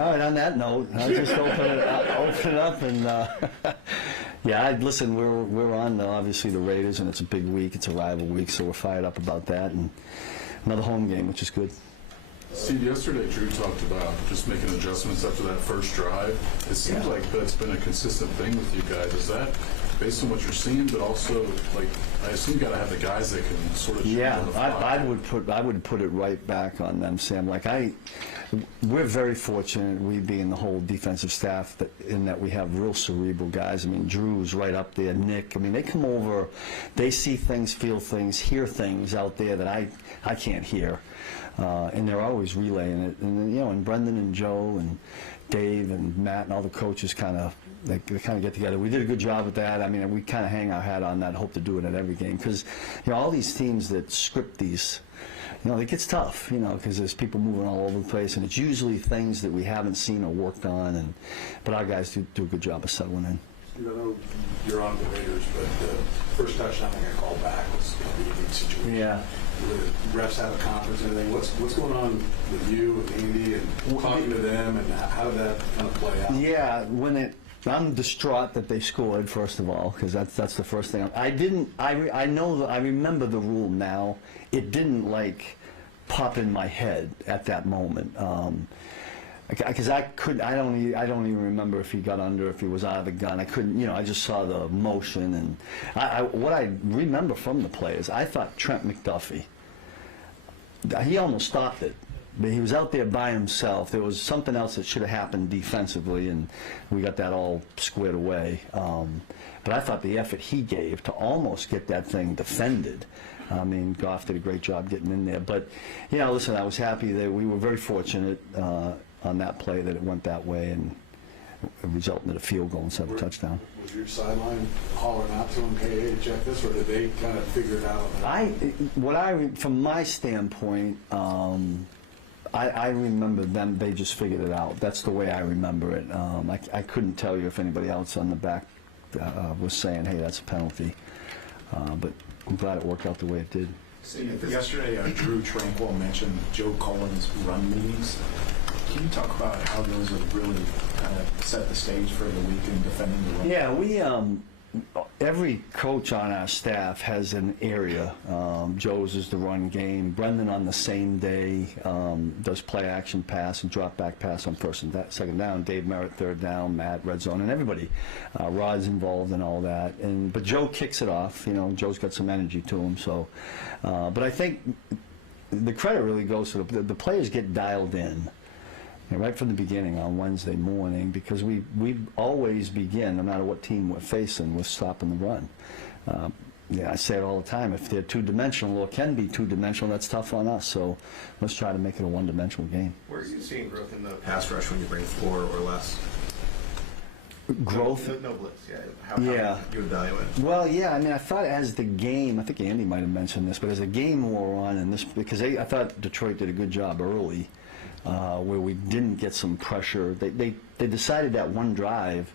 All right, on that note, I'll just open it up and yeah, listen, we're on obviously the Raiders, and it's a big week. It's a rival week, so we're fired up about that, and another home game, which is good. Steve, yesterday Drew talked about just making adjustments after that first drive. It seems like that's been a consistent thing with you guys. Is that based on what you're seeing, but also, like, I assume you got to have the guys that can sort of change on the fly? I would put it right back on them, Sam. Like we're very fortunate, we being the whole defensive staff, in that we have real cerebral guys. I mean, Drew's right up there, Nick. I mean, they come over, they see things, feel things, hear things out there that I can't hear. And they're always relaying it. And and Brendan and Joe and Dave and Matt and all the coaches kind of get together. We did a good job with that. I mean, we kind of hang our hat on that, hope to do it at every game, because all these teams that script these, it gets tough, because there's people moving all over the place, and it's usually things that we haven't seen or worked on, but our guys do a good job of settling in. I know you're on the Raiders, but the first touchdown I got called back was a unique situation. Yeah. The refs have a conference and everything. What's going on with you and Andy and talking to them, and how did that kind of play out? Yeah, I'm distraught that they scored, first of all, because that's the first thing. I remember the rule now. It didn't pop in my head at that moment. Because I don't even remember if he got under, if he was out of the gun. I couldn't, I just saw the motion, and what I remember from the play is I thought Trent McDuffie, he almost stopped it, but he was out there by himself. There was something else that should have happened defensively, and we got that all squared away. But I thought the effort he gave to almost get that thing defended. I mean, Goff did a great job getting in there. But, listen, I was happy that we were very fortunate on that play that it went that way, and it resulted in a field goal instead of a touchdown. Was your sideline hollering out to them, hey, check this, or did they kind of figure it out? From my standpoint, I remember them, they just figured it out. That's the way I remember it. I couldn't tell you if anybody else on the back was saying, hey, that's a penalty. But I'm glad it worked out the way it did. Yesterday, Drew Tranquil mentioned Joe Cullen's run meetings. Can you talk about how those have really kind of set the stage for the week in defending the run? Yeah, every coach on our staff has an area. Joe's is the run game. Brendan on the same day does play action pass and drop back pass on first and second down. Dave Merritt third down, Matt red zone, and everybody. Rod's involved in all that. But Joe kicks it off. Joe's got some energy to him. So, but I think the credit really goes to the players get dialed in. Right from the beginning on Wednesday morning, because we always begin, no matter what team we're facing, with stopping the run. I say it all the time, if they're two-dimensional or can be two-dimensional, that's tough on us, so let's try to make it a one-dimensional game. Where are you seeing growth in the pass rush when you bring 4 or less? Growth? No blitz, yeah. How you evaluate? Well, yeah, I mean, I thought as the game, I think Andy might have mentioned this, but as the game wore on, and this, because I thought Detroit did a good job early, where we didn't get some pressure. They decided that one drive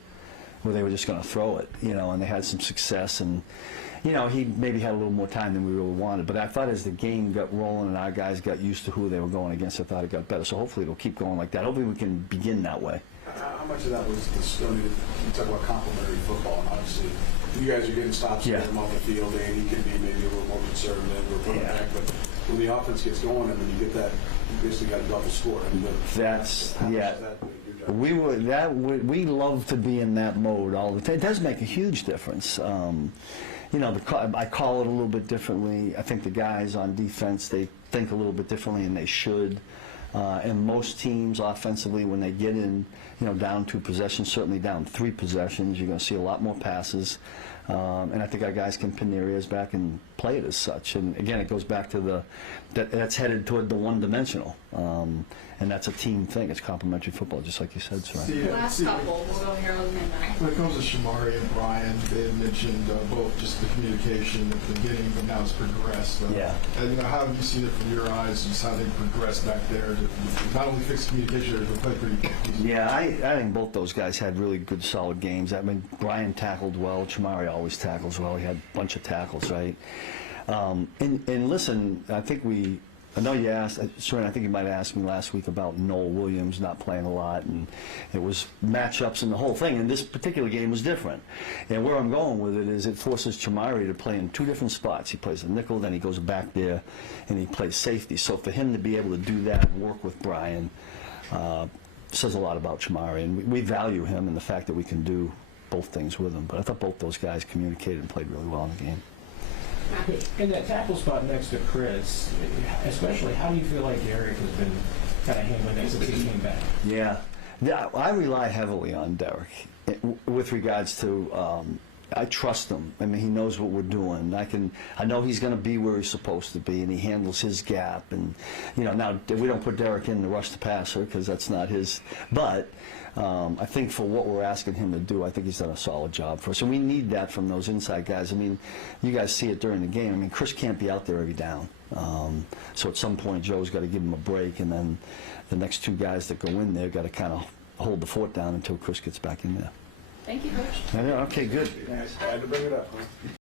where they were just going to throw it, and they had some success, and he maybe had a little more time than we really wanted. But I thought as the game got rolling and our guys got used to who they were going against, I thought it got better. So hopefully it'll keep going like that. Hopefully we can begin that way. How much of that was the you talk about complementary football, and obviously you guys are getting stops and them off the field, and he can be maybe a little more conservative or put it back, but when the offense gets going and then you get that, you basically got to double score. I mean, we love to be in that mode all the time. It does make a huge difference. I call it a little bit differently. I think the guys on defense, they think a little bit differently, and they should. And most teams offensively, when they get in, down 2 possessions, certainly down 3 possessions, you're going to see a lot more passes. And I think our guys can pin the areas back and play it as such. And again, it goes back to that's headed toward the one-dimensional. And that's a team thing. It's complementary football, just like you said, Soraya. Last couple, we'll go here on the midnight. When it comes to Shamari and Brian, they had mentioned both just the communication at the beginning, but now it's progressed. And how have you seen it from your eyes, just how they progressed back there to not only fix communication, but play pretty easy? Yeah, I think both those guys had really good, solid games. I mean, Brian tackled well. Shamari always tackles well. He had a bunch of tackles, right? And listen, I think I know you asked, Sharon, I think you might have asked me last week about Noel Williams not playing a lot, and it was matchups and the whole thing, and this particular game was different. And where I'm going with it is it forces Chamari to play in 2 different spots. He plays a nickel, then he goes back there, and he plays safety. So for him to be able to do that and work with Brian says a lot about Chamari, and we value him and the fact that we can do both things with him. But I thought both those guys communicated and played really well in the game. In that tackle spot next to Chris, especially, how do you feel like Derek has been kind of handling that since he came back? Yeah, I rely heavily on Derek with regards to. I trust him. I mean, he knows what we're doing. I know he's going to be where he's supposed to be, and he handles his gap. And now we don't put Derek in to rush the passer because that's not his. But I think for what we're asking him to do, I think he's done a solid job for us. And we need that from those inside guys. I mean, you guys see it during the game. I mean, Chris can't be out there every down. So at some point, Joe's got to give him a break, and then the next 2 guys that go in there got to kind of hold the fort down until Chris gets back in there. Thank you, Coach. Okay, good. Had to bring it up, huh?